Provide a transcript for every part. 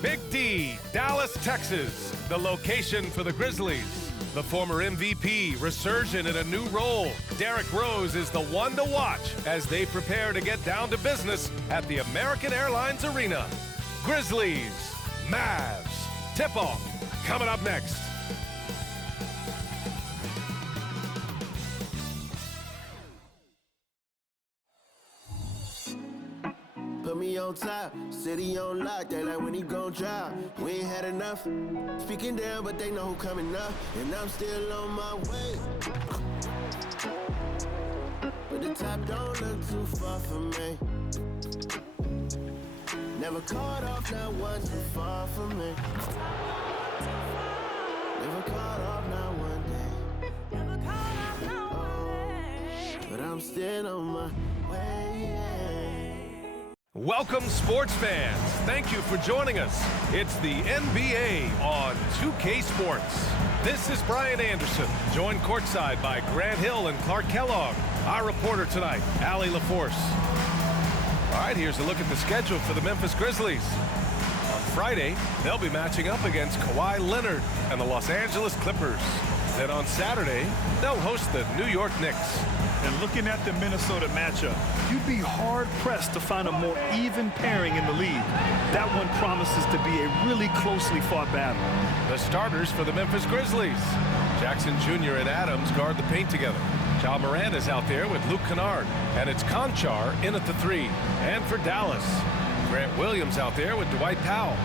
Big D, Dallas, Texas, the location for the Grizzlies. The former MVP resurgent in a new role. Derrick Rose is the one to watch as they prepare to get down to business at the American Airlines Arena. Grizzlies, Mavs, tip-off coming up next. Put me on top, city on lock, they like when he gon' drop. We ain't had enough, speaking down, but they know who coming up, and I'm still on my way. But the top don't look too far from me. Never caught off, not one too far from me. Never caught off, not one day. Never caught off, not one day. But I'm still on my way, yeah. Welcome, sports fans. Thank you for joining us. It's the NBA on 2K Sports. This is Brian Anderson, joined courtside by Grant Hill and Clark Kellogg. Our reporter tonight, Allie LaForce. All right, here's a look at the schedule for the Memphis Grizzlies. On Friday, they'll be matching up against Kawhi Leonard and the Los Angeles Clippers. Then on Saturday, they'll host the New York Knicks. And looking at the Minnesota matchup, you'd be hard-pressed to find a more even pairing in the league. That one promises to be a really closely fought battle. The starters for the Memphis Grizzlies. Jackson Jr. and Adams guard the paint together. Ja Morant is out there with Luke Kennard. And it's Konchar in at the 3. And for Dallas, Grant Williams out there with Dwight Powell.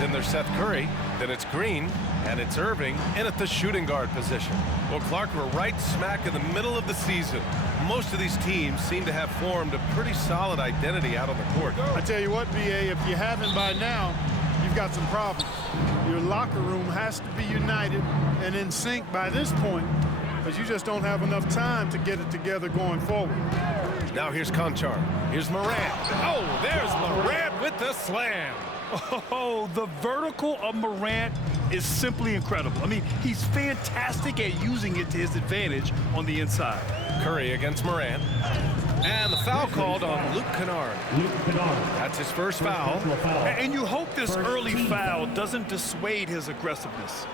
Then there's Seth Curry. Then it's Green. And it's Irving in at the shooting guard position. Well, Clark, we're right smack in the middle of the season. Most of these teams seem to have formed a pretty solid identity out on the court. I tell you what, BA, if you haven't by now, you've got some problems. Your locker room has to be united and in sync by this point, because you just don't have enough time to get it together going forward. Now here's Konchar. Here's Morant. Oh, there's Morant with the slam. Oh, the vertical of Morant is simply incredible. I mean, he's fantastic at using it to his advantage on the inside. Curry against Morant. And the foul called on Luke Kennard. That's his first foul. And you hope this early foul doesn't dissuade his aggressiveness.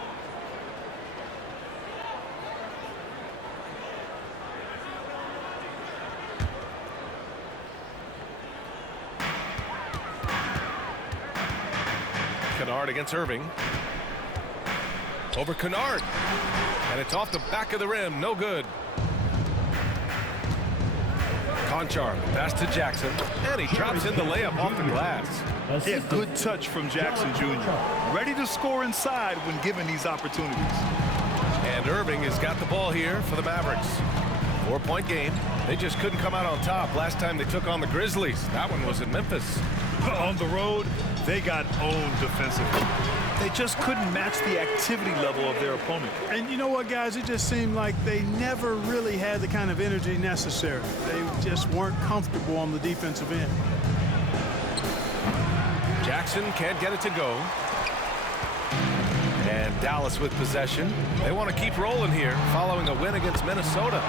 Kennard against Irving. Over Kennard. And it's off the back of the rim. No good. Konchar, pass to Jackson. And he drops in the layup off the glass. Yeah, good touch from Jackson Jr. Ready to score inside when given these opportunities. And Irving has got the ball here for the Mavericks. 4-point game. They just couldn't come out on top last time they took on the Grizzlies. That one was in Memphis. On the road, they got owned defensively. They just couldn't match the activity level of their opponent. And you know what, guys? It just seemed like they never really had the kind of energy necessary. They just weren't comfortable on the defensive end. Jackson can't get it to go. And Dallas with possession. They want to keep rolling here following a win against Minnesota.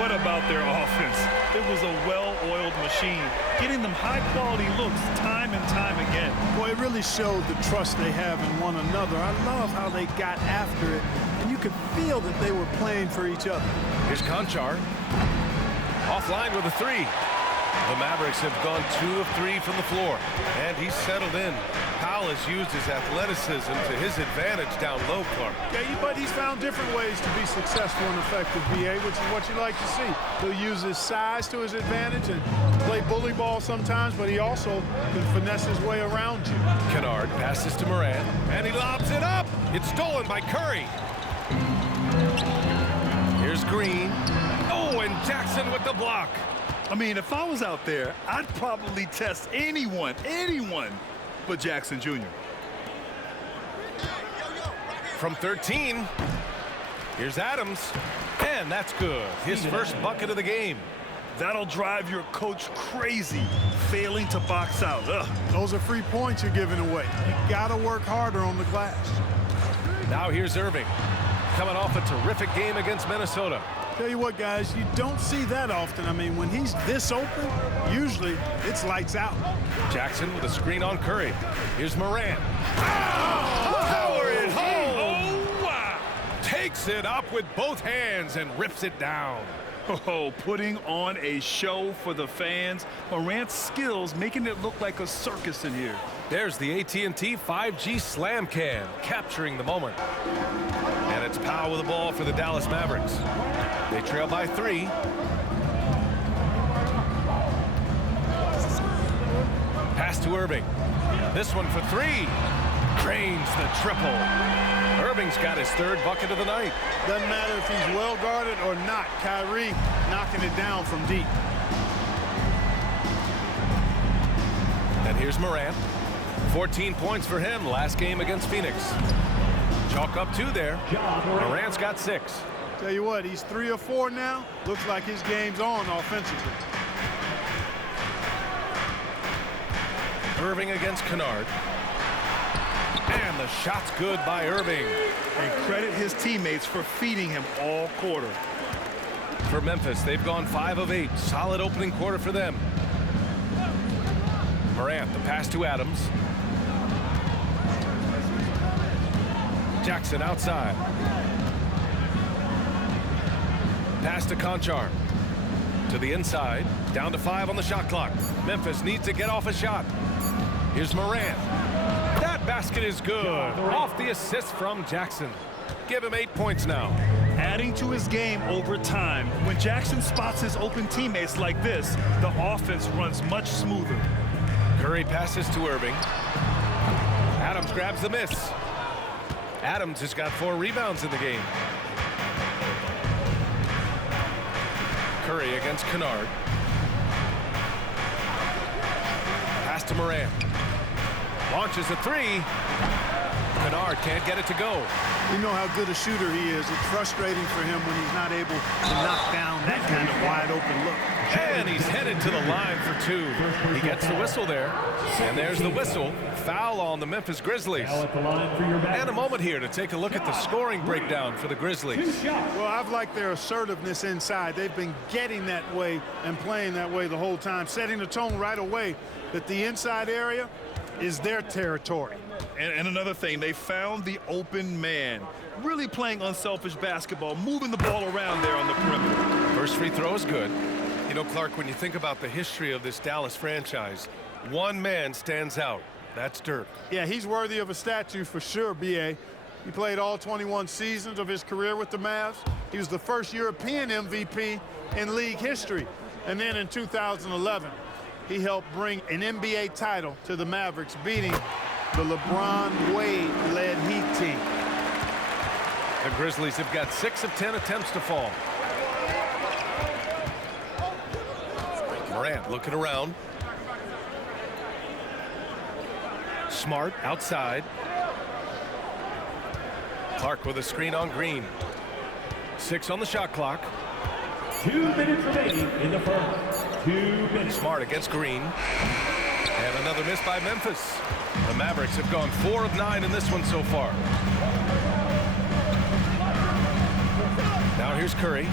What about their offense? It was a well-oiled machine, getting them high-quality looks time and time again. Boy, it really showed the trust they have in one another. I love how they got after it, and you could feel that they were playing for each other. Here's Konchar. Offline with a 3. The Mavericks have gone 2 of 3 from the floor, and he's settled in. Powell has used his athleticism to his advantage down low, Clark. Yeah, but he's found different ways to be successful and effective, BA, which is what you like to see. He'll use his size to his advantage and play bully ball sometimes, but he also can finesse his way around you. Kennard passes to Morant, and he lobs it up. It's stolen by Curry. Here's Green. Oh, and Jackson with the block. I mean, if I was out there, I'd probably test anyone but Jackson Jr. From 13, here's Adams, and that's good. His first bucket of the game. That'll drive your coach crazy, failing to box out. Ugh. Those are free points you're giving away. You gotta work harder on the glass. Now here's Irving, coming off a terrific game against Minnesota. Tell you what, guys, you don't see that often. I mean, when he's this open, usually it's lights out. Jackson with a screen on Curry. Here's Morant. Power it home. Oh, wow. Takes it up with both hands and rips it down. Oh, putting on a show for the fans. Morant's skills making it look like a circus in here. There's the AT&T 5G Slam Cam, capturing the moment. And it's Powell with the ball for the Dallas Mavericks. They trail by 3. Pass to Irving. This one for 3. Drains the triple. Irving's got his 3rd bucket of the night. Doesn't matter if he's well guarded or not. Kyrie knocking it down from deep. And here's Morant. 14 points for him last game against Phoenix. Chalk up 2 there. Morant's got 6. Tell you what, he's 3 or 4 now. Looks like his game's on offensively. Irving against Kennard. And the shot's good by Irving. And credit his teammates for feeding him all quarter. For Memphis, they've gone 5 of 8. Solid opening quarter for them. Morant, the pass to Adams. Jackson outside. Pass to Conchar. To the inside. Down to 5 on the shot clock. Memphis needs to get off a shot. Here's Morant. That basket is good. Off the assist from Jackson. Give him 8 points now. Adding to his game over time. When Jackson spots his open teammates like this, the offense runs much smoother. Curry passes to Irving. Adams grabs the miss. Adams has got 4 rebounds in the game. Curry against Kennard. Pass to Morant. Launches a 3. Kennard can't get it to go. You know how good a shooter he is. It's frustrating for him when he's not able to knock down that kind of wide open look. And he's headed to the line for 2. He gets the whistle there. And there's the whistle. Foul on the Memphis Grizzlies. And a moment here to take a look at the scoring breakdown for the Grizzlies. Well, I've liked their assertiveness inside. They've been getting that way and playing that way the whole time, setting the tone right away that the inside area is their territory. And another thing, they found the open man. Really playing unselfish basketball, moving the ball around there on the perimeter. First free throw is good. You know, Clark, when you think about the history of this Dallas franchise, one man stands out. That's Dirk. Yeah, he's worthy of a statue for sure, B.A. He played all 21 seasons of his career with the Mavs. He was the first European MVP in league history. And then in 2011, he helped bring an NBA title to the Mavericks, beating the LeBron Wade-led Heat team. The Grizzlies have got 6 of 10 attempts to fall. Morant looking around. Smart outside. Clark with a screen on Green. 6 on the shot clock. 2 minutes remaining in the first. 2 minutes. Smart against Green. And another miss by Memphis. The Mavericks have gone 4 of 9 in this one so far. Now here's Curry.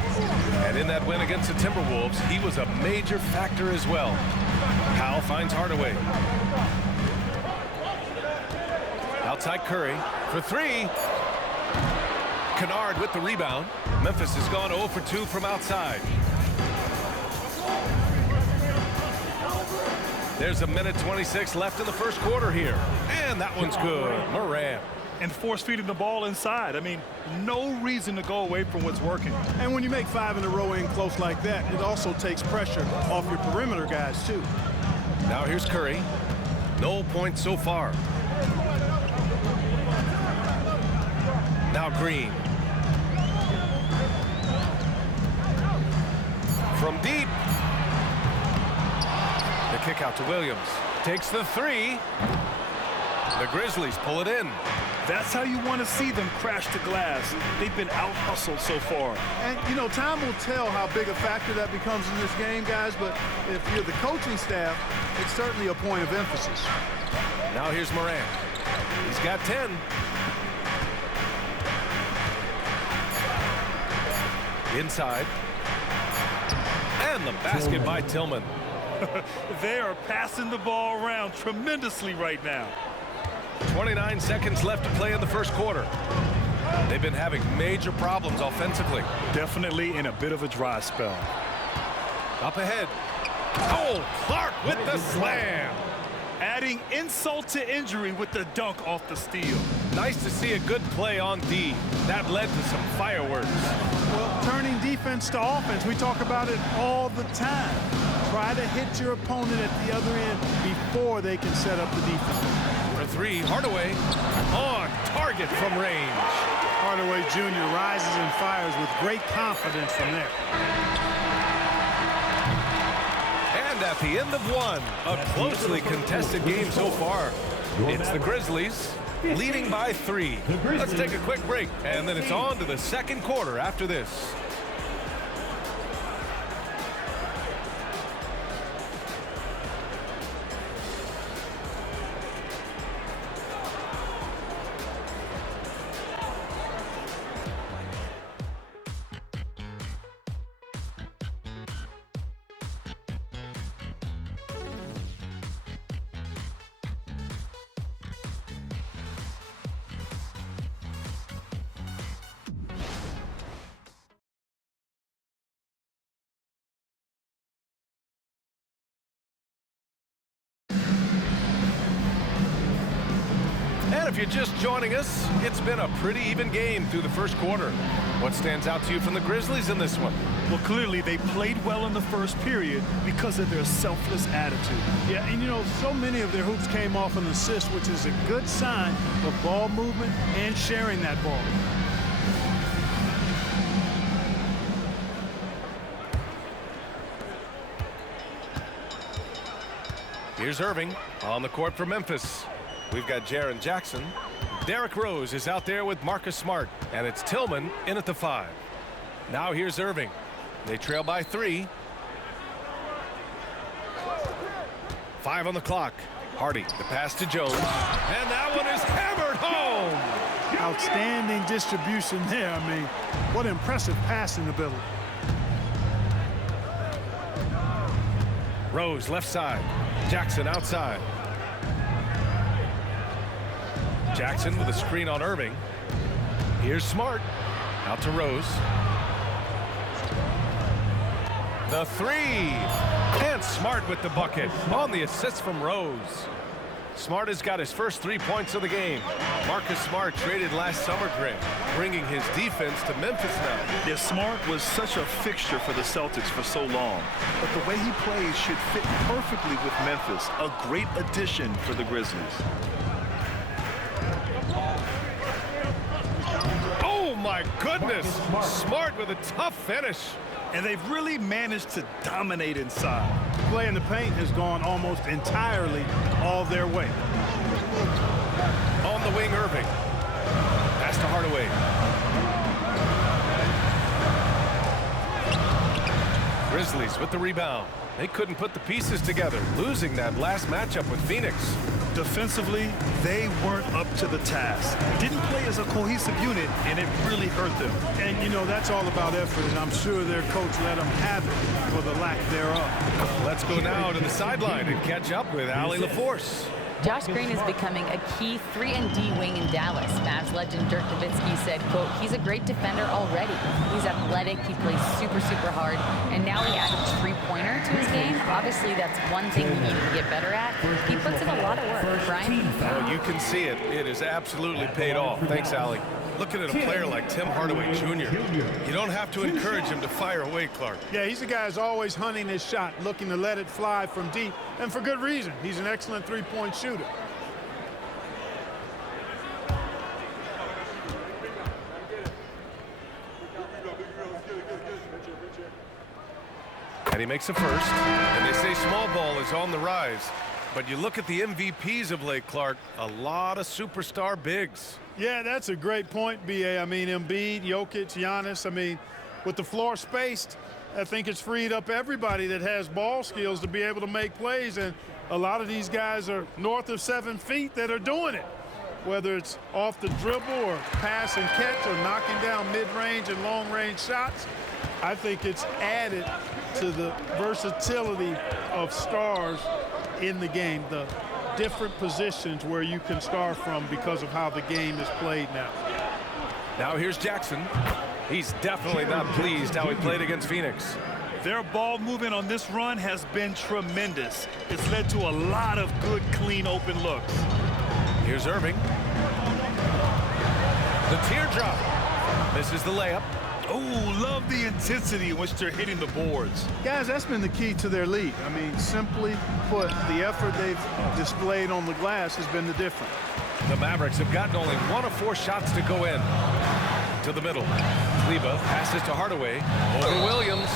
And in that win against the Timberwolves, he was a major factor as well. Powell finds Hardaway. Outside Curry for 3. Kennard with the rebound. Memphis has gone 0 for 2 from outside. There's 1:26 left in the first quarter here. And that one's good. Morant. And force feeding the ball inside. I mean, no reason to go away from what's working. And when you make 5 in a row in close like that, it also takes pressure off your perimeter guys, too. Now here's Curry. No points so far. Now Green. From deep. The kick out to Williams. Takes the 3. The Grizzlies pull it in. That's how you want to see them crash the glass. They've been out-hustled so far. And, you know, time will tell how big a factor that becomes in this game, guys, but if you're the coaching staff, it's certainly a point of emphasis. Now here's Morant. He's got 10. Inside. And the basket by Tillman. They are passing the ball around tremendously right now. 29 seconds left to play in the first quarter. They've been having major problems offensively. Definitely in a bit of a dry spell. Up ahead. Oh, Clark with the slam. Adding insult to injury with the dunk off the steal. Nice to see a good play on D. That led to some fireworks. Well, turning defense to offense, we talk about it all the time. Try to hit your opponent at the other end before they can set up the defense. For three, Hardaway on target from range. Hardaway Jr. rises and fires with great confidence from there. And at the end of one, a closely contested game so far. It's the Grizzlies leading by 3. Let's take a quick break, and then it's on to the second quarter after this. And if you're just joining us, it's been a pretty even game through the first quarter. What stands out to you from the Grizzlies in this one? Well, clearly they played well in the first period because of their selfless attitude. Yeah, and you know, so many of their hoops came off an assist, which is a good sign of ball movement and sharing that ball. Here's Irving on the court for Memphis. We've got Jaren Jackson. Derrick Rose is out there with Marcus Smart. And it's Tillman in at the 5. Now here's Irving. They trail by 3. 5 on the clock. Hardy, the pass to Jones. And that one is hammered home. Outstanding distribution there. I mean, what impressive passing ability. Rose left side. Jackson outside. Jackson with a screen on Irving. Here's Smart. Out to Rose. The 3. And Smart with the bucket on the assist from Rose. Smart has got his first 3 points of the game. Marcus Smart traded last summer, Greg, bringing his defense to Memphis now. Yeah, Smart was such a fixture for the Celtics for so long. But the way he plays should fit perfectly with Memphis. A great addition for the Grizzlies. Oh, my goodness. Smart with a tough finish. And they've really managed to dominate inside. Play in the paint has gone almost entirely all their way. On the wing, Irving. Pass to Hardaway. Grizzlies with the rebound. They couldn't put the pieces together, losing that last matchup with Phoenix. Defensively, they weren't up to the task. Didn't play as a cohesive unit, and it really hurt them. And, you know, that's all about effort, and I'm sure their coach let them have it for the lack thereof. Let's go now to the sideline and catch up with Allie LaForce. Josh Green is becoming a key 3-and-D wing in Dallas. Mavs legend Dirk Nowitzki said, quote, he's a great defender already. He's athletic, he plays super, super hard, and now he added a three-pointer to his game. Obviously, that's one thing he needed to get better at. He puts in a lot of work, Brian. Oh, you can see it. It has absolutely paid off. Thanks, Allie. Looking at a player like Tim Hardaway Jr., you don't have to encourage him to fire away, Clark. Yeah, he's a guy who's always hunting his shot, looking to let it fly from deep, and for good reason. He's an excellent three-point shooter. And he makes a first, and they say small ball is on the rise. But you look at the MVPs of late, Clark, a lot of superstar bigs. Yeah, that's a great point, B.A. I mean, Embiid, Jokic, Giannis. I mean, with the floor spaced, I think it's freed up everybody that has ball skills to be able to make plays. And a lot of these guys are north of 7 feet that are doing it, whether it's off the dribble or pass and catch or knocking down mid-range and long-range shots. I think it's added to the versatility of stars in the game, the different positions where you can star from because of how the game is played now. Now here's Jackson. He's definitely not pleased how he played against Phoenix. Their ball movement on this run has been tremendous. It's led to a lot of good, clean, open looks. Here's Irving. The teardrop. Misses the layup. Oh, love the intensity in which they're hitting the boards. Guys, that's been the key to their lead. I mean, simply put, the effort they've displayed on the glass has been the difference. The Mavericks have gotten only 1 of 4 shots to go in. To the middle. Kleba passes to Hardaway. Over Williams.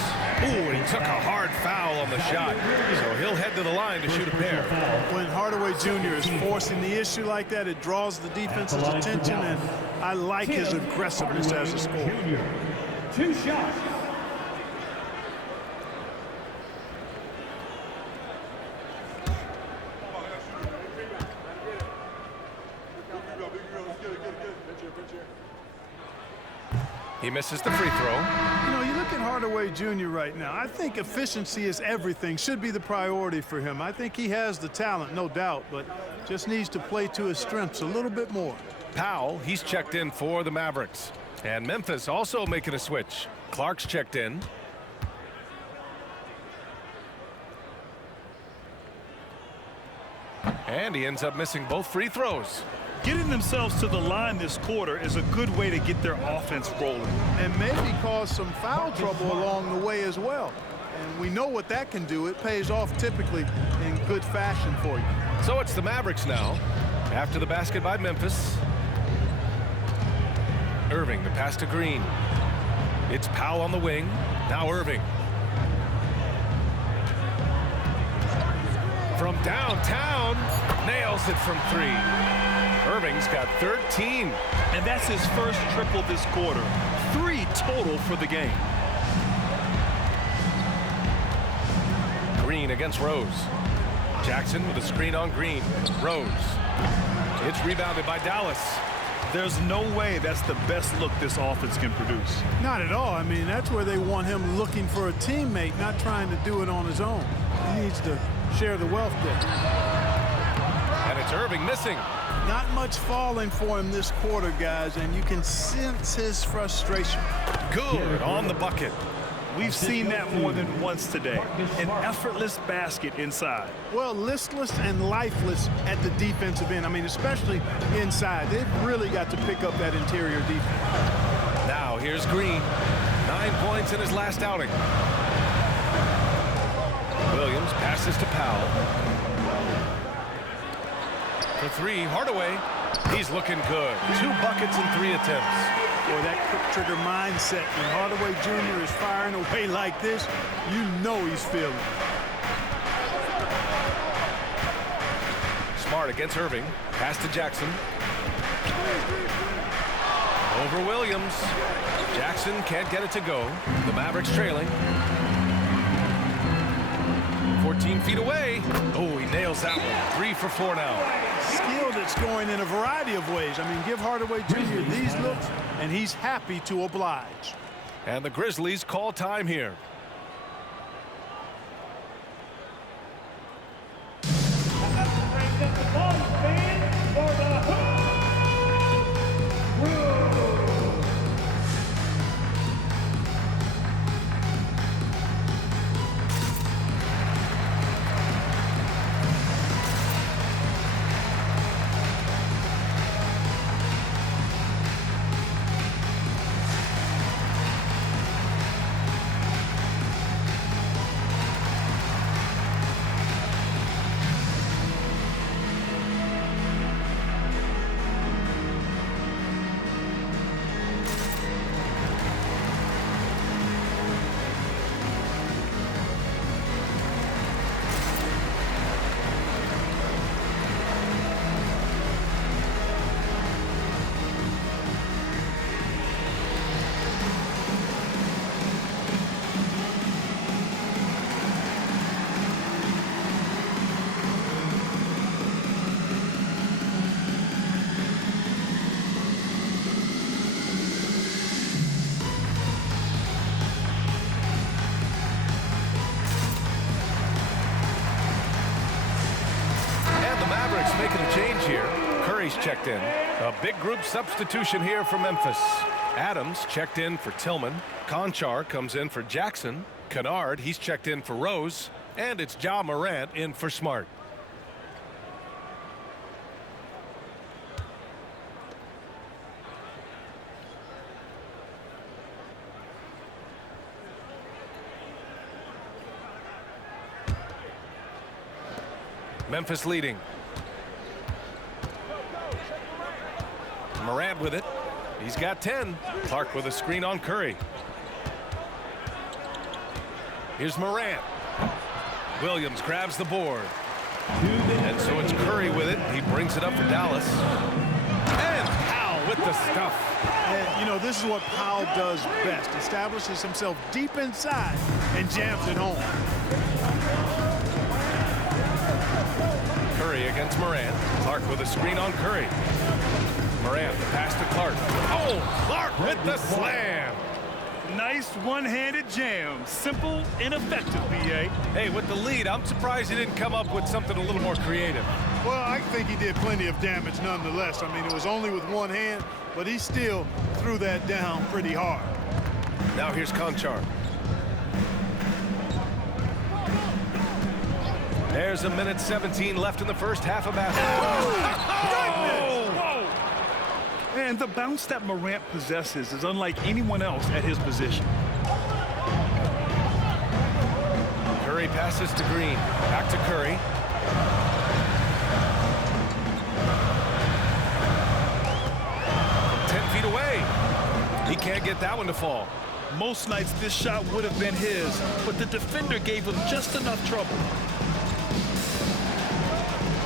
Ooh, he took a hard foul on the shot. So he'll head to the line to shoot a pair. When Hardaway Jr. is forcing the issue like that, it draws the defense's attention, and I like his aggressiveness as a scorer. 2 shots. He misses the free throw. You know, you look at Hardaway Jr. right now. I think efficiency is everything, should be the priority for him. I think he has the talent, no doubt, but just needs to play to his strengths a little bit more. Powell, he's checked in for the Mavericks. And Memphis also making a switch. Clark's checked in. And he ends up missing both free throws. Getting themselves to the line this quarter is a good way to get their offense rolling. And maybe cause some foul trouble along the way as well. And we know what that can do. It pays off typically in good fashion for you. So it's the Mavericks now. After the basket by Memphis. Irving, the pass to Green. It's Powell on the wing. Now Irving. From downtown. Nails it from 3. Irving's got 13. And that's his first triple this quarter. 3 total for the game. Green against Rose. Jackson with a screen on Green. Rose. It's rebounded by Dallas. There's no way that's the best look this offense can produce. Not at all. I mean, that's where they want him looking for a teammate, not trying to do it on his own. He needs to share the wealth there. And it's Irving missing. Not much falling for him this quarter, guys, and you can sense his frustration. Good on the bucket. We've seen that more than once today. An effortless basket inside. Well, listless and lifeless at the defensive end. I mean, especially inside. They've really got to pick up that interior defense. Now here's Green. 9 points in his last outing. Williams passes to Powell. For 3, Hardaway. He's looking good. 2 buckets in 3 attempts. Boy, that quick trigger mindset. When Hardaway Jr. is firing away like this, you know he's feeling it. Smart against Irving. Pass to Jackson. Over Williams. Jackson can't get it to go. The Mavericks trailing. 14 feet away. Oh, he nails that one. 3 for 4 now. Skilled at scoring in a variety of ways. I mean, give Hardaway Jr. these looks, and he's happy to oblige. And the Grizzlies call time here. the Mavericks making a change here. Curry's checked in. A big group substitution here for Memphis. Adams checked in for Tillman. Conchar comes in for Jackson. Kennard, he's checked in for Rose. And it's Ja Morant in for Smart. Memphis leading. Morant with it. He's got 10. Clark with a screen on Curry. Here's Morant. Williams grabs the board. And so it's Curry with it. He brings it up for Dallas. And Powell with the stuff. And, you know, this is what Powell does best. Establishes himself deep inside and jams it home. Curry against Morant. Clark with a screen on Curry. Morant, the pass to Clark. Oh, Clark with the slam. Nice one-handed jam. Simple and effective, B.A. Hey, with the lead, I'm surprised he didn't come up with something a little more creative. Well, I think he did plenty of damage nonetheless. I mean, it was only with one hand, but he still threw that down pretty hard. Now here's Conchar. There's a minute 17 left in the first half of basketball. And the bounce that Morant possesses is unlike anyone else at his position. Curry passes to Green. Back to Curry. From 10 feet away. He can't get that one to fall. Most nights this shot would have been his, but the defender gave him just enough trouble.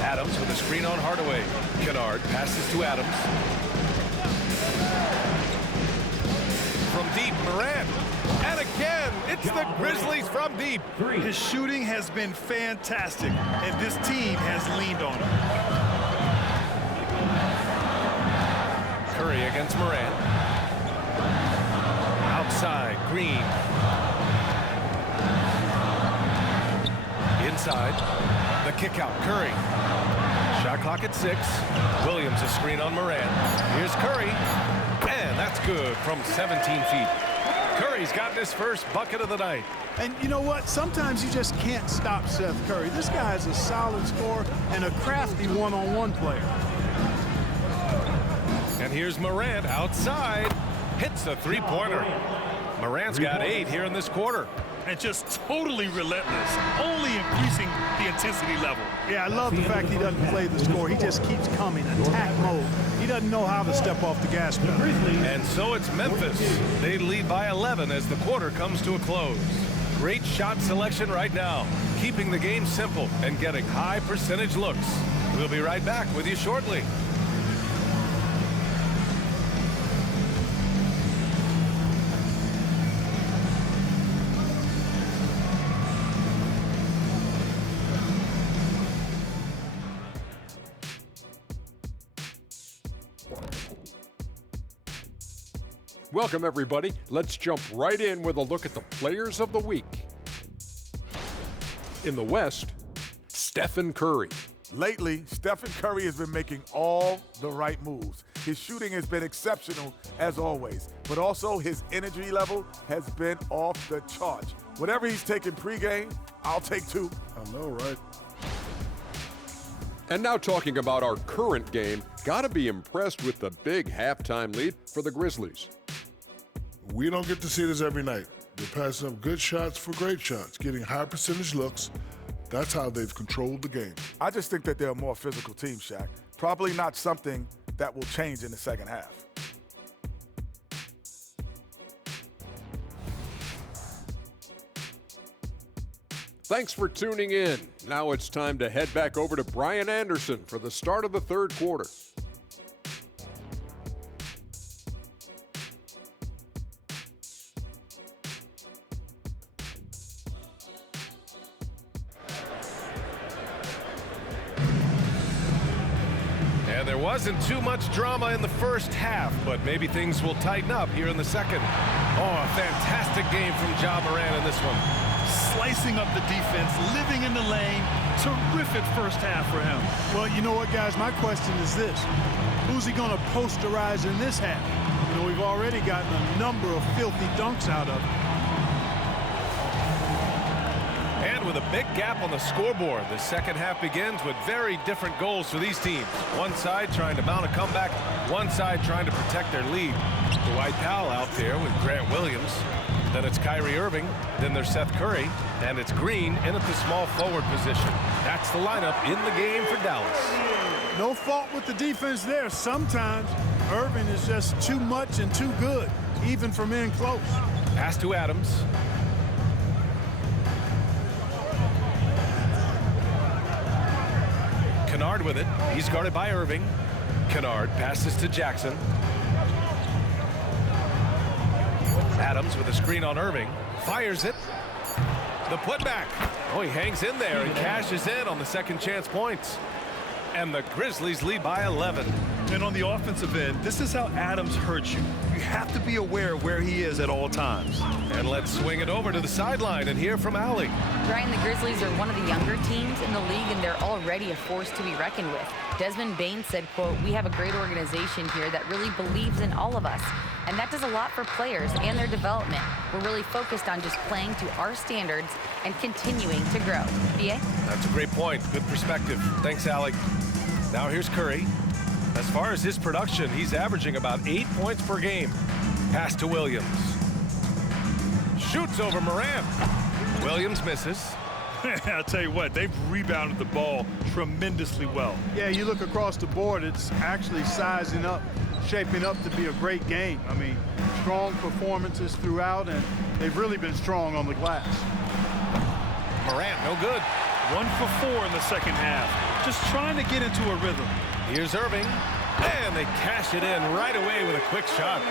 Adams with a screen on Hardaway. Kennard passes to Adams. From deep, Morant. And again, it's the Grizzlies from deep. His shooting has been fantastic, and this team has leaned on him. Curry against Morant. Outside, Green. Inside, the kick out, Curry. Shot clock at 6. Williams a screen on Morant. Here's Curry. And that's good from 17 feet. Curry's gotten his first bucket of the night. And you know what? Sometimes you just can't stop Seth Curry. This guy is a solid scorer and a crafty one-on-one player. And here's Morant outside. Hits the three-pointer. Morant's got 8 here in this quarter. And just totally relentless, only increasing the intensity level. Yeah, I love the fact he doesn't play the score. He just keeps coming, attack mode. He doesn't know how to step off the gas pedal. And so it's Memphis. They lead by 11 as the quarter comes to a close. Great shot selection right now, keeping the game simple and getting high percentage looks. We'll be right back with you shortly. Welcome, everybody. Let's jump right in with a look at the players of the week. In the West, Stephen Curry. Lately, Stephen Curry has been making all the right moves. His shooting has been exceptional, as always, but also his energy level has been off the charts. Whatever he's taking pregame, I'll take 2. I know, right? And now talking about our current game, gotta be impressed with the big halftime lead for the Grizzlies. We don't get to see this every night. They're passing up good shots for great shots, getting high percentage looks. That's how they've controlled the game. I just think that they're a more physical team, Shaq. Probably not something that will change in the second half. Thanks for tuning in. Now it's time to head back over to Brian Anderson for the start of the third quarter. And there wasn't too much drama in the first half, but maybe things will tighten up here in the second. Oh, a fantastic game from Ja Morant in this one. Slicing up the defense, living in the lane, Terrific first half for him. Well, you know what, guys? My question is this. Who's he going to posterize in this half? You know, we've already gotten a number of filthy dunks out of him. And with a big gap on the scoreboard, the second half begins with very different goals for these teams. One side trying to mount a comeback, one side trying to protect their lead. Dwight Powell out there with Grant Williams. Then it's Kyrie Irving. Then there's Seth Curry. And it's Green in at the small forward position. That's the lineup in the game for Dallas. No fault with the defense there. Sometimes Irving is just too much and too good, even from in close. Pass to Adams. Kennard with it. He's guarded by Irving. Kennard passes to Jackson. Adams with a screen on Irving. Fires it. The putback. Oh, he hangs in there and cashes in on the second chance points. And the Grizzlies lead by 11. And on the offensive end, this is how Adams hurts you. You have to be aware of where he is at all times. And let's swing it over to the sideline and hear from Allie. Brian, the Grizzlies are one of the younger teams in the league, and they're already a force to be reckoned with. Desmond Bane said, quote, "We have a great organization here that really believes in all of us. And that does a lot for players and their development. We're really focused on just playing to our standards and continuing to grow." BA? That's a great point. Good perspective. Thanks, Allie. Now here's Curry. As far as his production, he's averaging about 8 points per game. Pass to Williams. Shoots over Morant. Williams misses. I'll tell you what, they've rebounded the ball tremendously well. Yeah, you look across the board, it's actually sizing up, shaping up to be a great game. I mean, strong performances throughout, and they've really been strong on the glass. Morant, no good. 1 for 4 in the second half. Just trying to get into a rhythm. Here's Irving. And they cash it in right away with a quick shot.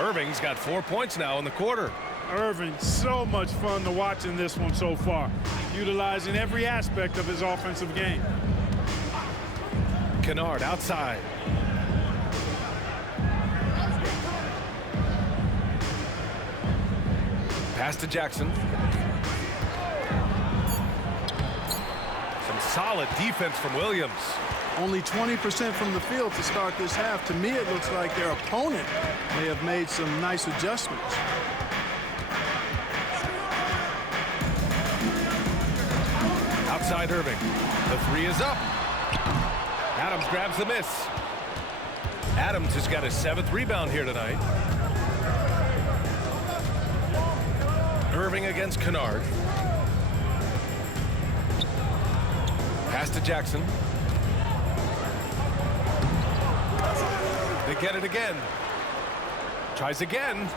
Irving's got 4 points now in the quarter. Irving, so much fun to watch in this one so far, utilizing every aspect of his offensive game. Kennard outside. Pass to Jackson. Some solid defense from Williams. Only 20% from the field to start this half. To me, it looks like their opponent may have made some nice adjustments. Outside Irving. The three is up. Adams grabs the miss. Adams has got his 7th rebound here tonight. Irving against Kennard. Pass to Jackson. They get it again. Tries again.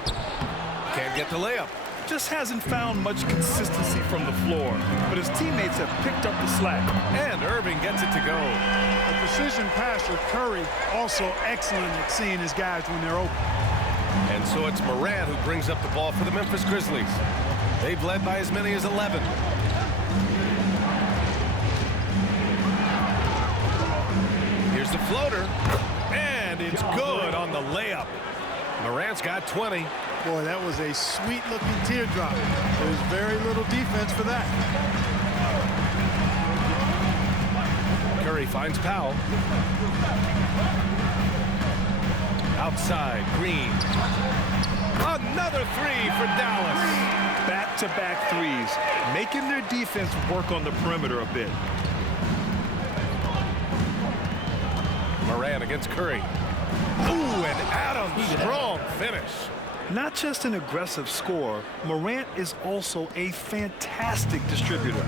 Can't get the layup. Just hasn't found much consistency from the floor, but his teammates have picked up the slack. And Irving gets it to go. A precision passer, Curry, also excellent at seeing his guys when they're open. And so it's Morant who brings up the ball for the Memphis Grizzlies. They've led by as many as 11. Here's the floater. And it's good on the layup. Morant's got 20. Boy, that was a sweet-looking teardrop. There's very little defense for that. Curry finds Powell. Outside, Green. Another three for Dallas. Back-to-back threes, making their defense work on the perimeter a bit. Morant against Curry. Ooh, and Adams, strong finish. Not just an aggressive scorer, Morant is also a fantastic distributor.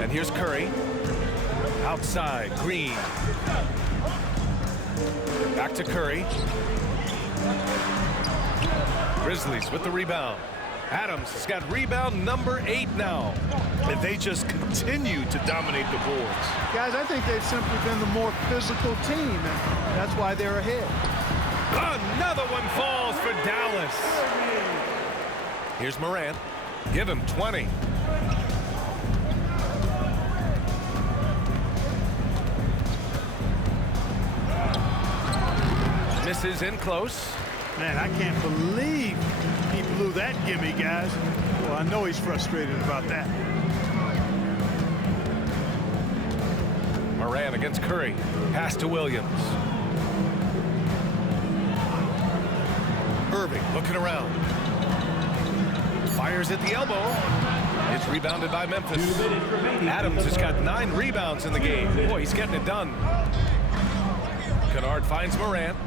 And here's Curry. Outside, Green. Back to Curry. Grizzlies with the rebound. Adams has got rebound number 8 now. And they just continue to dominate the boards. Guys, I think they've simply been the more physical team, and that's why they're ahead. Another one falls for Dallas. Here's Morant. Give him 20. Misses in close. Man, I can't believe he blew that gimme, guys. Well, I know he's frustrated about that. Morant against Curry. Pass to Williams. Irving looking around. Fires at the elbow. It's rebounded by Memphis. Adams has got 9 rebounds in the game. Boy, he's getting it done. Kennard finds Morant.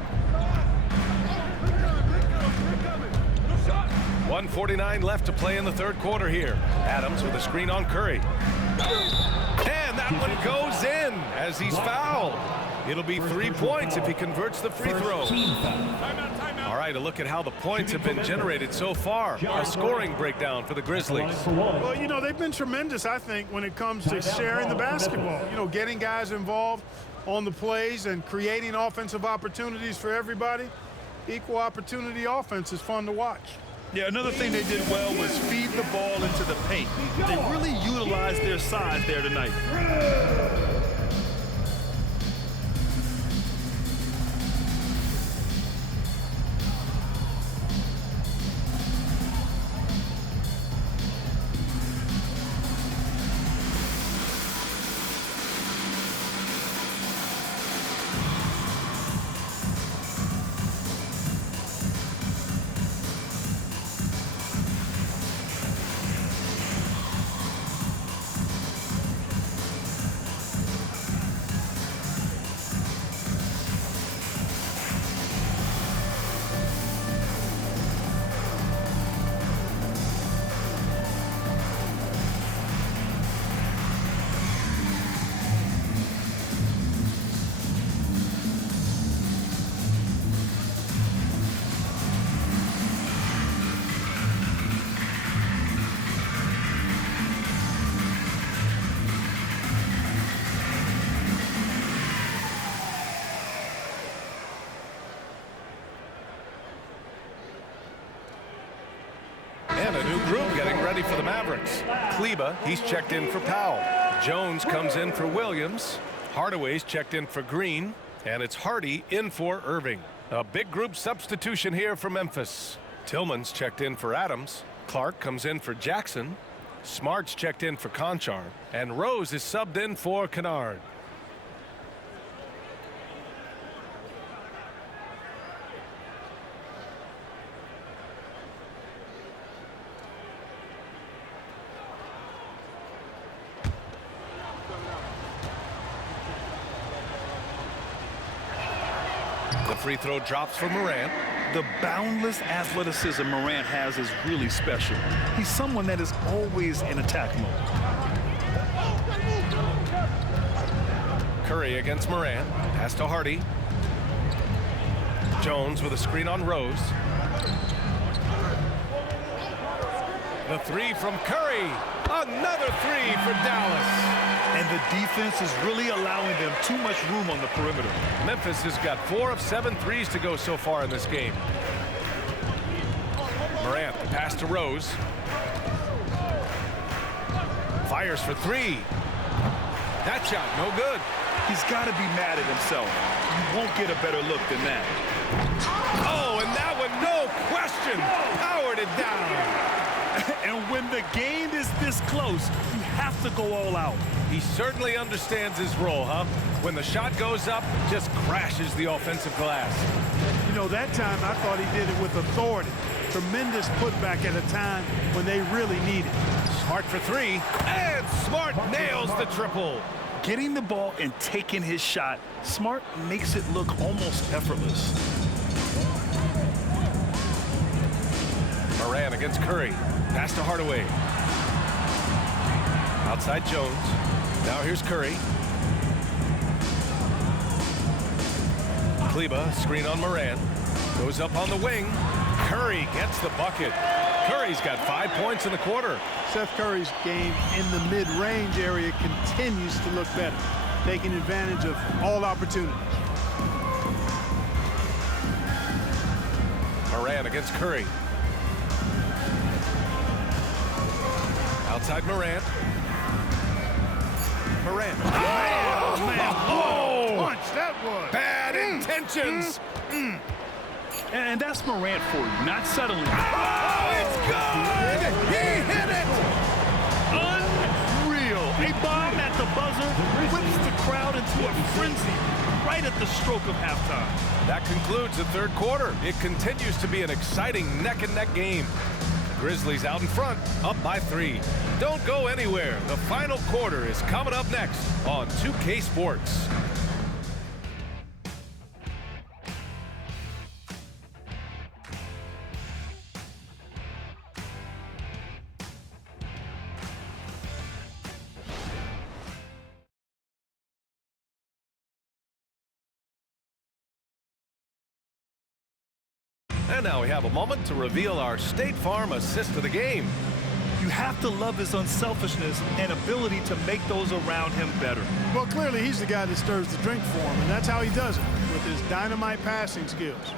1:49 left to play in the third quarter here. Adams with a screen on Curry. And that one goes in as he's fouled. It'll be 3 points if he converts the free throw. All right, a look at how the points have been generated so far. A scoring breakdown for the Grizzlies. Well, you know, they've been tremendous, I think, when it comes to sharing the basketball. You know, getting guys involved on the plays and creating offensive opportunities for everybody. Equal opportunity offense is fun to watch. Yeah, another thing they did well was feed the ball into the paint. They really utilized their size there tonight. And a new group getting ready for the Mavericks. Kleba, he's checked in for Powell. Jones comes in for Williams. Hardaway's checked in for Green. And it's Hardy in for Irving. A big group substitution here for Memphis. Tillman's checked in for Adams. Clark comes in for Jackson. Smart's checked in for Conchar. And Rose is subbed in for Kennard. The free throw drops for Morant. The boundless athleticism Morant has is really special. He's someone that is always in attack mode. Curry against Morant. Pass to Hardy. Jones with a screen on Rose. The three from Curry. Another three for Dallas. And the defense is really allowing them too much room on the perimeter. Memphis has got 4 of 7 threes to go so far in this game. Morant, the pass to Rose. Fires for 3. That shot, no good. He's got to be mad at himself. You won't get a better look than that. Oh, and that one, no question, powered it down. And when the game is this close, you have to go all out. He certainly understands his role, huh? When the shot goes up, just crashes the offensive glass. You know, that time I thought he did it with authority. Tremendous putback at a time when they really need it. Smart for 3, and Smart nails the triple. Getting the ball and taking his shot, Smart makes it look almost effortless. Morant against Curry. Pass to Hardaway. Outside Jones. Now here's Curry. Kleba, screen on Morant. Goes up on the wing. Curry gets the bucket. Curry's got 5 points in the quarter. Seth Curry's game in the mid-range area continues to look better, taking advantage of all opportunities. Morant against Curry. Outside Morant. Morant. Oh, man. Oh, Punch that was. bad intentions. And that's Morant for you, not settling. Oh, it's good! He hit it! Unreal. A bomb at the buzzer whips the crowd into a frenzy right at the stroke of halftime. That concludes the third quarter. It continues to be an exciting neck-and-neck game. Grizzlies out in front, up by 3. Don't go anywhere. The final quarter is coming up next on 2K Sports. And now we have a moment to reveal our State Farm assist of the game. You have to love his unselfishness and ability to make those around him better. Well, clearly he's the guy that stirs the drink for him, and that's how he does it, with his dynamite passing skills.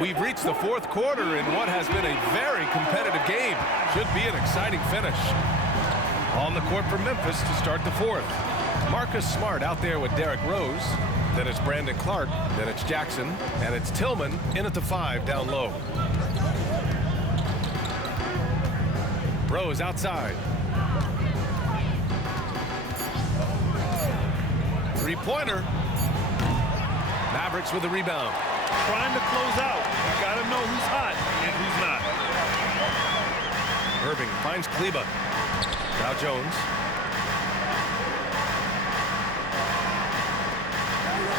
We've reached the fourth quarter in what has been a very competitive game. Should be an exciting finish. On the court for Memphis to start the fourth. Marcus Smart out there with Derrick Rose. Then it's Brandon Clark. Then it's Jackson. And it's Tillman in at the 5 down low. Rose outside. Three-pointer. Mavericks with the rebound. Trying to close out. You got to know who's hot and who's not. Irving finds Kleber. Now Jones.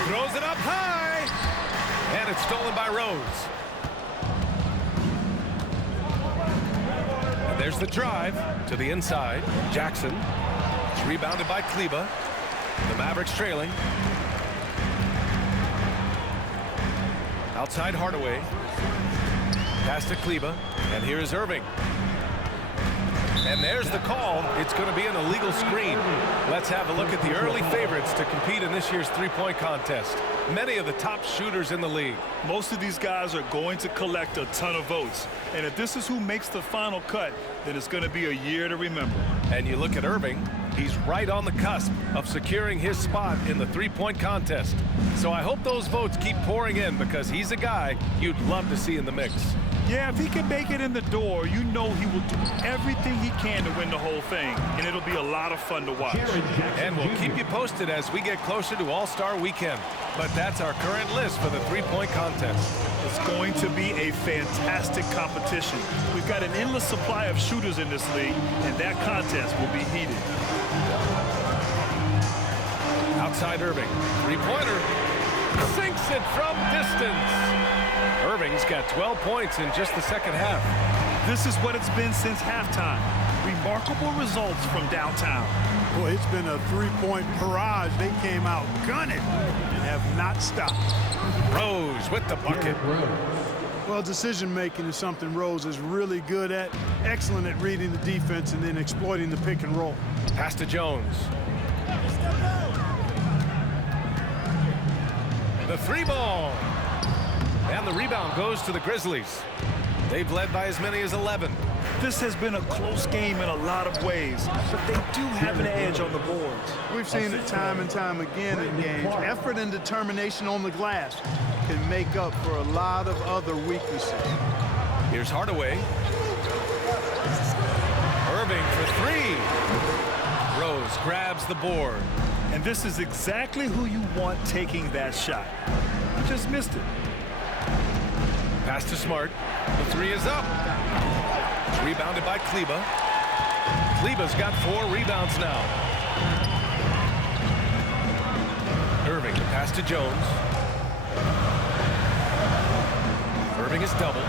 Throws it up high. And it's stolen by Rose. And there's the drive to the inside. Jackson. It's rebounded by Kleber. The Mavericks trailing. Outside Hardaway. Pass to Kleber. And here is Irving. And there's the call. It's going to be an illegal screen. Let's have a look at the early favorites to compete in this year's three-point contest. Many of the top shooters in the league. Most of these guys are going to collect a ton of votes. And if this is who makes the final cut, then it's going to be a year to remember. And you look at Irving, he's right on the cusp of securing his spot in the three-point contest. So I hope those votes keep pouring in because he's a guy you'd love to see in the mix. Yeah, if he can make it in the door, you know he will do everything he can to win the whole thing, and it'll be a lot of fun to watch. And we'll keep you posted as we get closer to All-Star Weekend. But that's our current list for the three-point contest. It's going to be a fantastic competition. We've got an endless supply of shooters in this league, and that contest will be heated. Outside Irving, three-pointer, sinks it from distance. Irving's got 12 points in just the second half. This is what it's been since halftime. Remarkable results from downtown. Boy, it's been a three-point barrage. They came out gunning and have not stopped. Rose with the bucket. Well, decision-making is something Rose is really good at. Excellent at reading the defense and then exploiting the pick and roll. Pass to Jones. The three ball. And the rebound goes to the Grizzlies. They've led by as many as 11. This has been a close game in a lot of ways, but they do have an edge on the boards. We've seen it time and time again in games. Effort and determination on the glass can make up for a lot of other weaknesses. Here's Hardaway. Irving for three. Rose grabs the board. And this is exactly who you want taking that shot. He just missed it. Pass to Smart. The three is up. It's rebounded by Kleber. Kleber's got 4 rebounds now. Irving, the pass to Jones. Irving is doubled.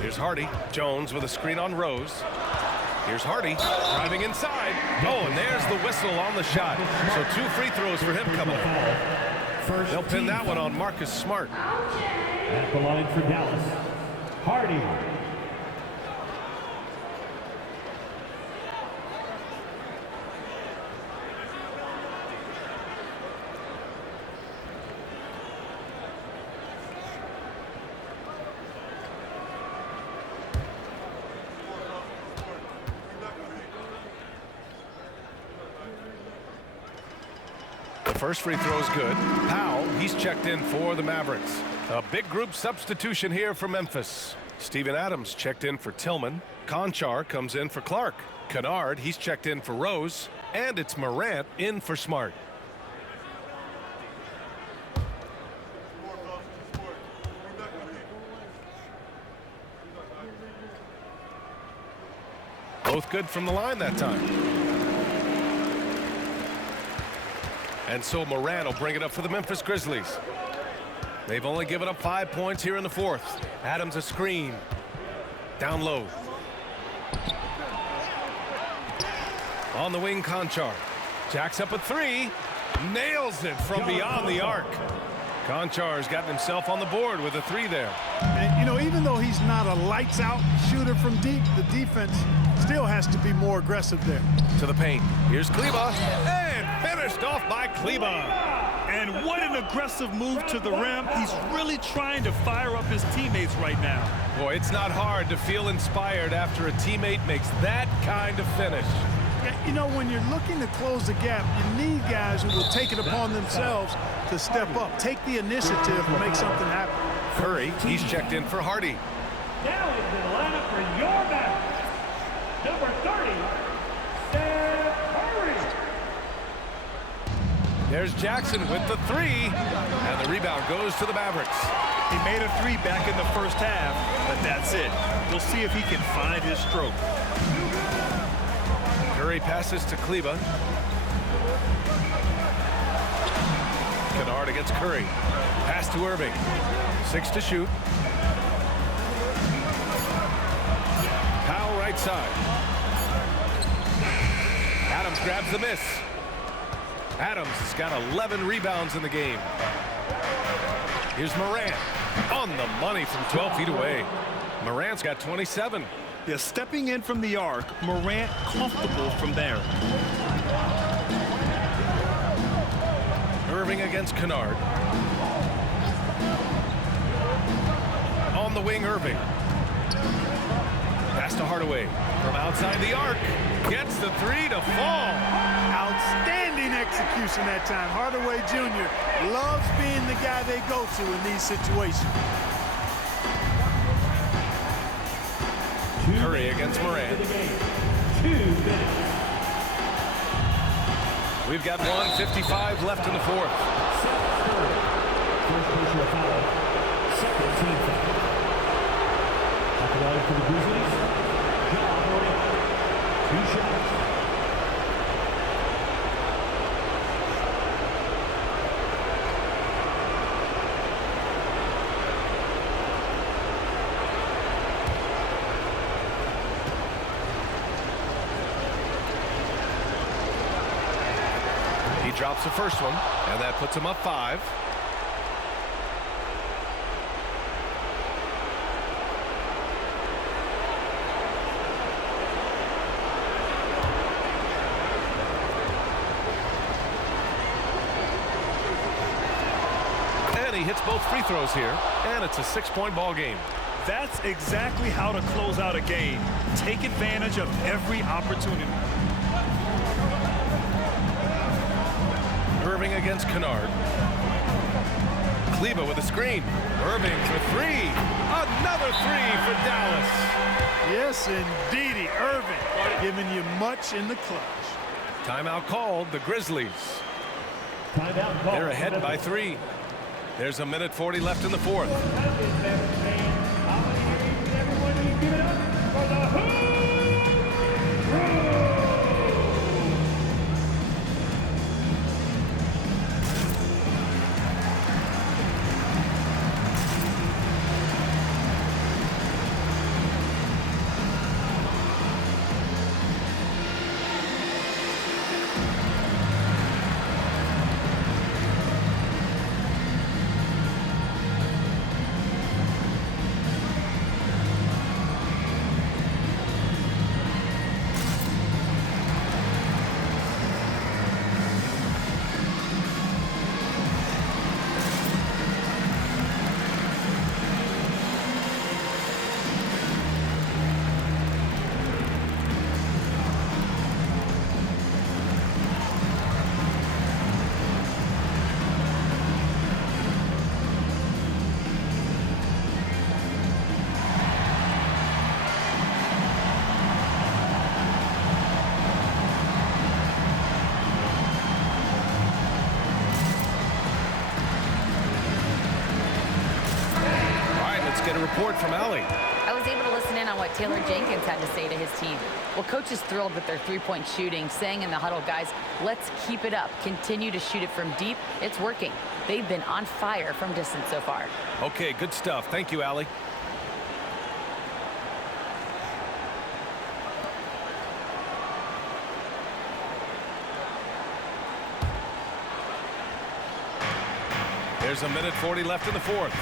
Here's Hardy. Jones with a screen on Rose. Here's Hardy driving inside. Oh, and there's the whistle on the shot. So 2 free throws for him coming up. They'll pin that one on Marcus Smart. At the line for Dallas, Hardy. First free throw is good. Powell, he's checked in for the Mavericks. A big group substitution here for Memphis. Steven Adams checked in for Tillman. Conchar comes in for Clark. Kennard, he's checked in for Rose. And it's Morant in for Smart. Both good from the line that time. And so Morant will bring it up for the Memphis Grizzlies. They've only given up 5 points here in the fourth. Adams a screen. Down low. On the wing, Conchar. Jacks up a three. Nails it from beyond the arc. Conchar's gotten himself on the board with a three there. And, you know, even though he's not a lights-out shooter from deep, the defense still has to be more aggressive there. To the paint. Here's Kleber. And finished off by Kleber. And what an aggressive move to the rim. He's really trying to fire up his teammates right now. Boy, it's not hard to feel inspired after a teammate makes that kind of finish. You know, when you're looking to close the gap, you need guys who will take it upon themselves to step up, take the initiative and make something happen. Curry, he's checked in for Hardy. Now is in the lineup for your Mavericks. Number 30, Steph Curry. There's Jackson with the three. And the rebound goes to the Mavericks. He made a three back in the first half, but that's it. We'll see if he can find his stroke. Curry passes to Kleber. Kennard against Curry. Pass to Irving. 6 to shoot. Powell right side. Adams grabs the miss. Adams has got 11 rebounds in the game. Here's Morant on the money from 12 feet away. Morant's got 27. Yeah, stepping in from the arc, Morant comfortable from there. Irving against Kennard. On the wing, Irving. Pass to Hardaway. From outside the arc. Gets the three to fall. Outstanding execution that time. Hardaway Jr. loves being the guy they go to in these situations. Curry against Morant. 2 minutes. We've got 1:55 left in the fourth. First personal foul. Second team foul. At the line for the Grizzlies, Ja Morant. 2 shots. Drops the first one, and that puts him up 5. And he hits both free throws here, and it's a 6-point ball game. That's exactly how to close out a game. Take advantage of every opportunity. Irving against Kennard. Kleber with a screen. Irving for 3. Another 3 for Dallas. Yes, indeedy. Irving giving you much in the clutch. Timeout called. The Grizzlies. Timeout called. They're ahead by 3. There's 1:40 left in the fourth. Everyone give it up for the Hoop. get a report from Allie. I was able to listen in on what Taylor Jenkins had to say to his team. Well, coach is thrilled with their three-point shooting, saying in the huddle, guys, let's keep it up. Continue to shoot it from deep. It's working. They've been on fire from distance so far. Okay, good stuff. Thank you, Allie. There's a minute 40 left in the fourth.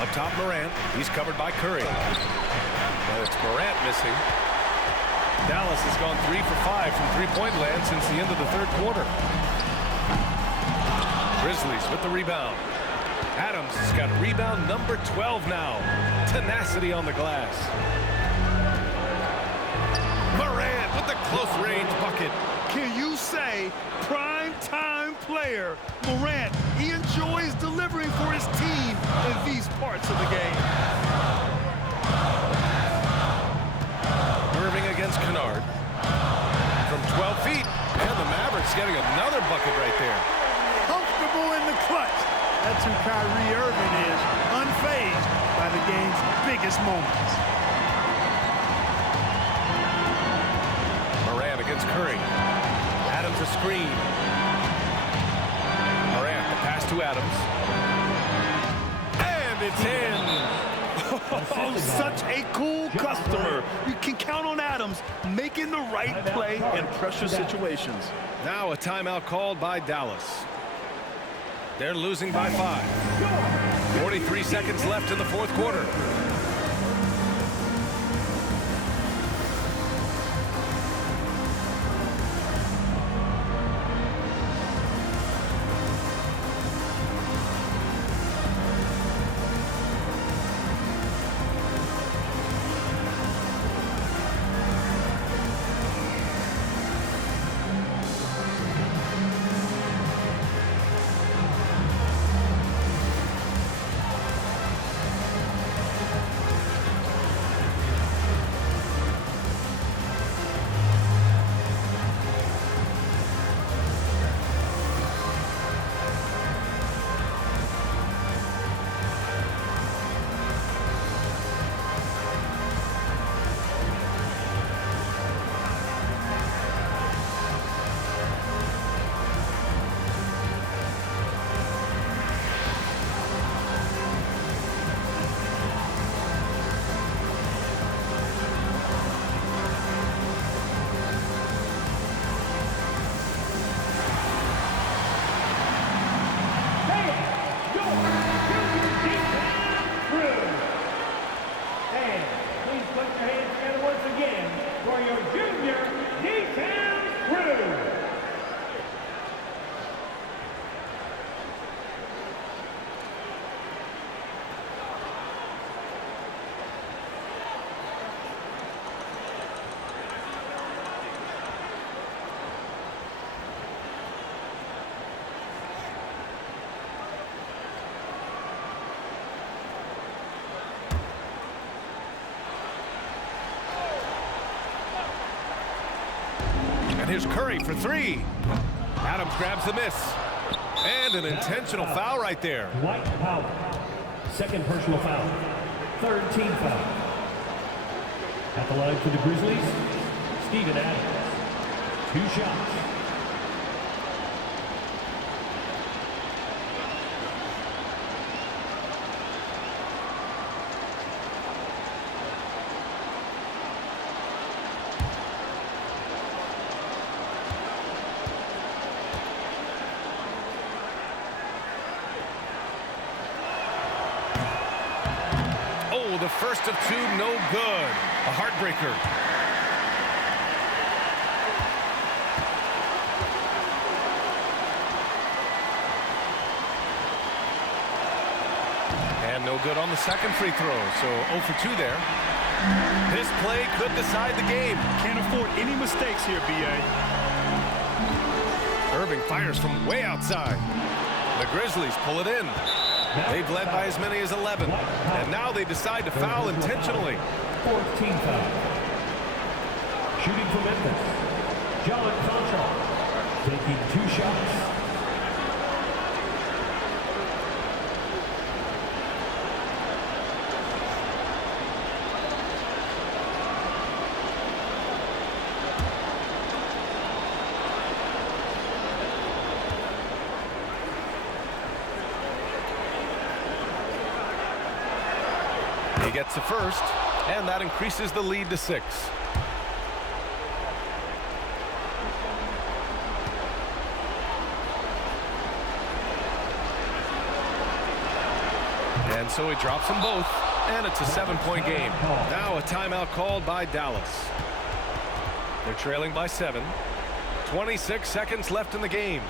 Up top, Morant. He's covered by Curry. And it's Morant missing. Dallas has gone 3 for 5 from three-point land since the end of the third quarter. Grizzlies with the rebound. Adams has got rebound number 12 now. Tenacity on the glass. Morant with the close-range bucket. Can you say prime-time player Morant? He enjoys delivering for his team in these parts of the game. Irving against Kennard. From 12 feet. And the Mavericks getting another bucket right there. Comfortable in the clutch. That's who Kyrie Irving is, unfazed by the game's biggest moments. Morant against Curry. Adams a screen. Morant, the pass to Adams. And it's in. Oh, such a cool customer. You can count on Adams making the right play in pressure situations. Now a timeout called by Dallas. They're losing by 5. 43 seconds left in the fourth quarter. And here's Curry for 3. Adams grabs the miss. And an intentional foul right there. Dwight Powell. Second personal foul. Third team foul. At the line for the Grizzlies, Steven Adams. 2 shots. The first of 2, no good. A heartbreaker. And no good on the second free throw, so 0 for 2 there. This play could decide the game. Can't afford any mistakes here, B.A. Irving fires from way outside. The Grizzlies pull it in. They've led by as many as 11, and now they decide to foul intentionally. Fourth team foul. Shooting for Memphis, John Conchar, taking 2 shots. gets the first, and that increases the lead to 6. And so he drops them both, and it's a 7-point game. Now a timeout called by Dallas. They're trailing by 7. 26 seconds left in the game.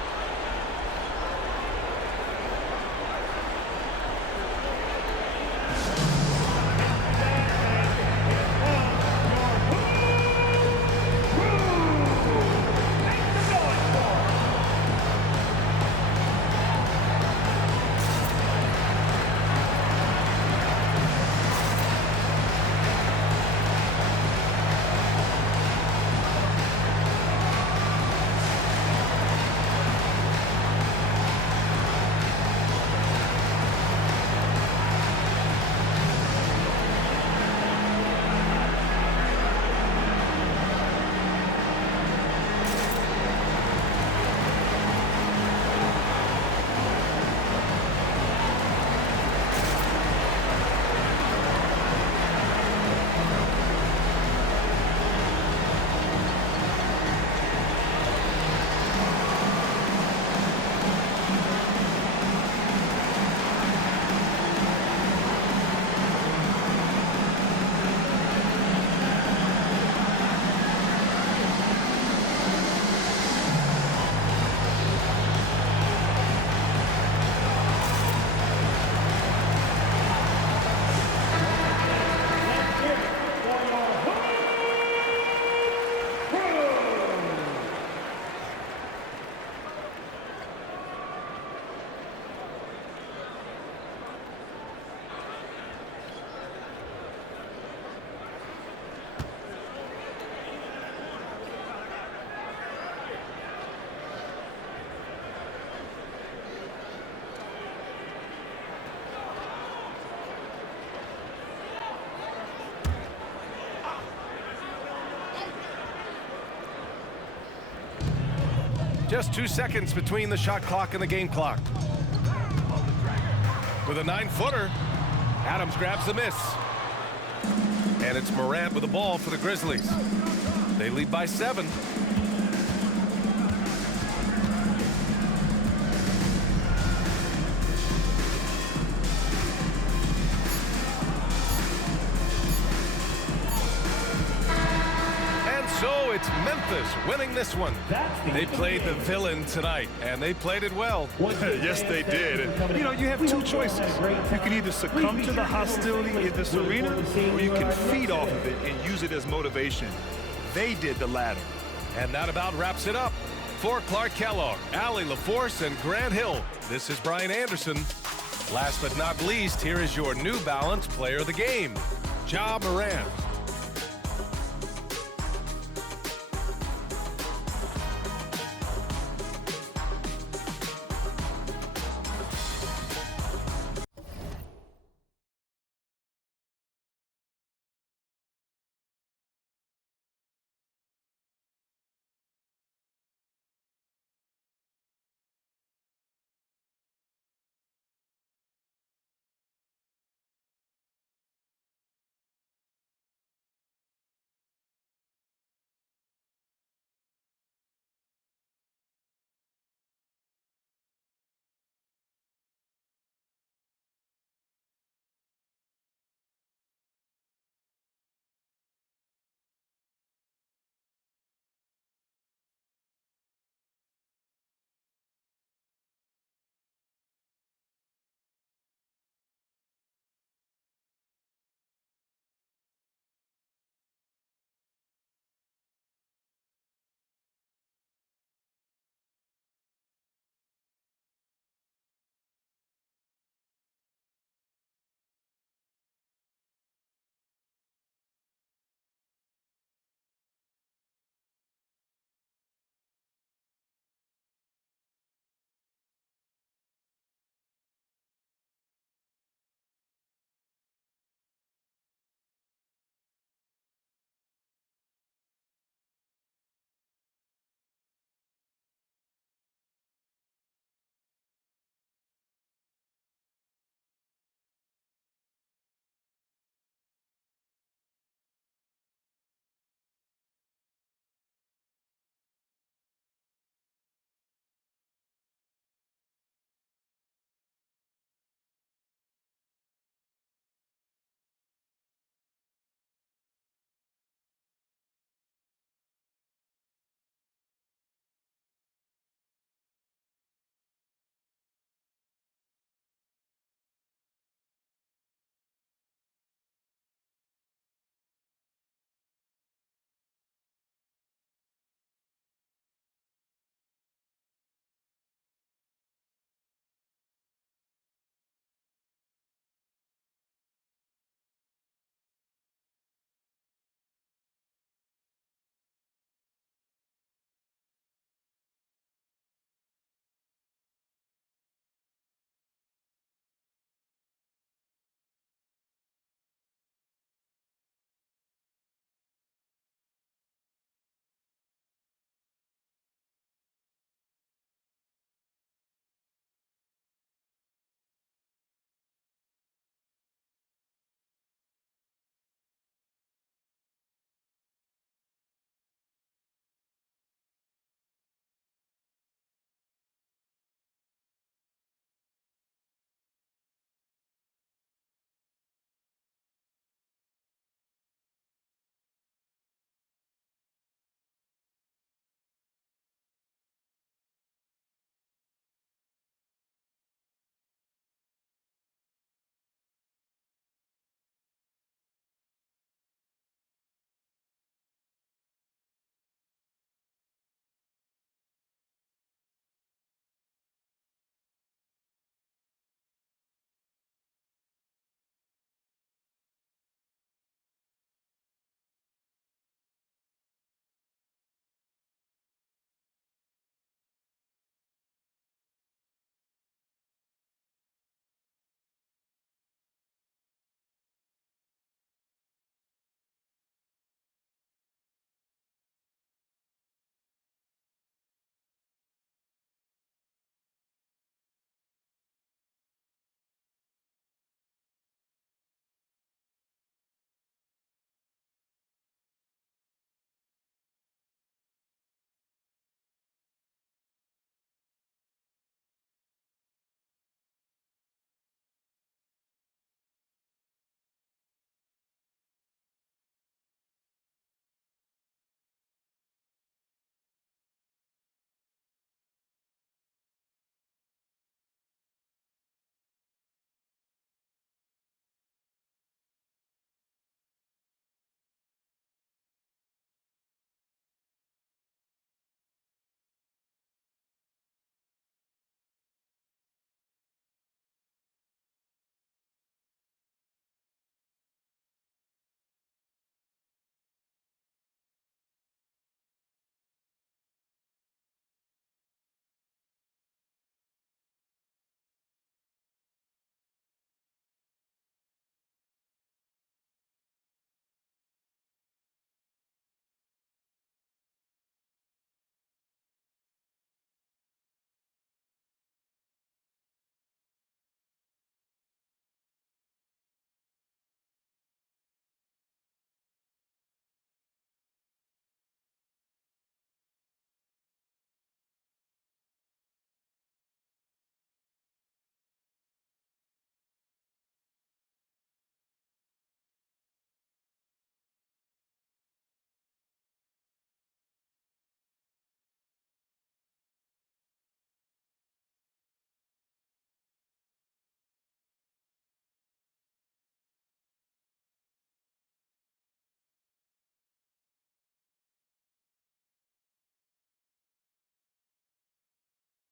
Just 2 seconds between the shot clock and the game clock. With a 9-footer, Adams grabs the miss. And it's Morant with the ball for the Grizzlies. They lead by 7. So it's Memphis winning this one. They played the villain tonight, and they played it well. Yes, they did. And, you have 2 choices. You can either succumb to the hostility in this arena, or you can feed off of it and use it as motivation. They did the latter. And that about wraps it up. For Clark Kellogg, Allie LaForce, and Grant Hill, this is Brian Anderson. Last but not least, here is your New Balance Player of the Game, Ja Morant.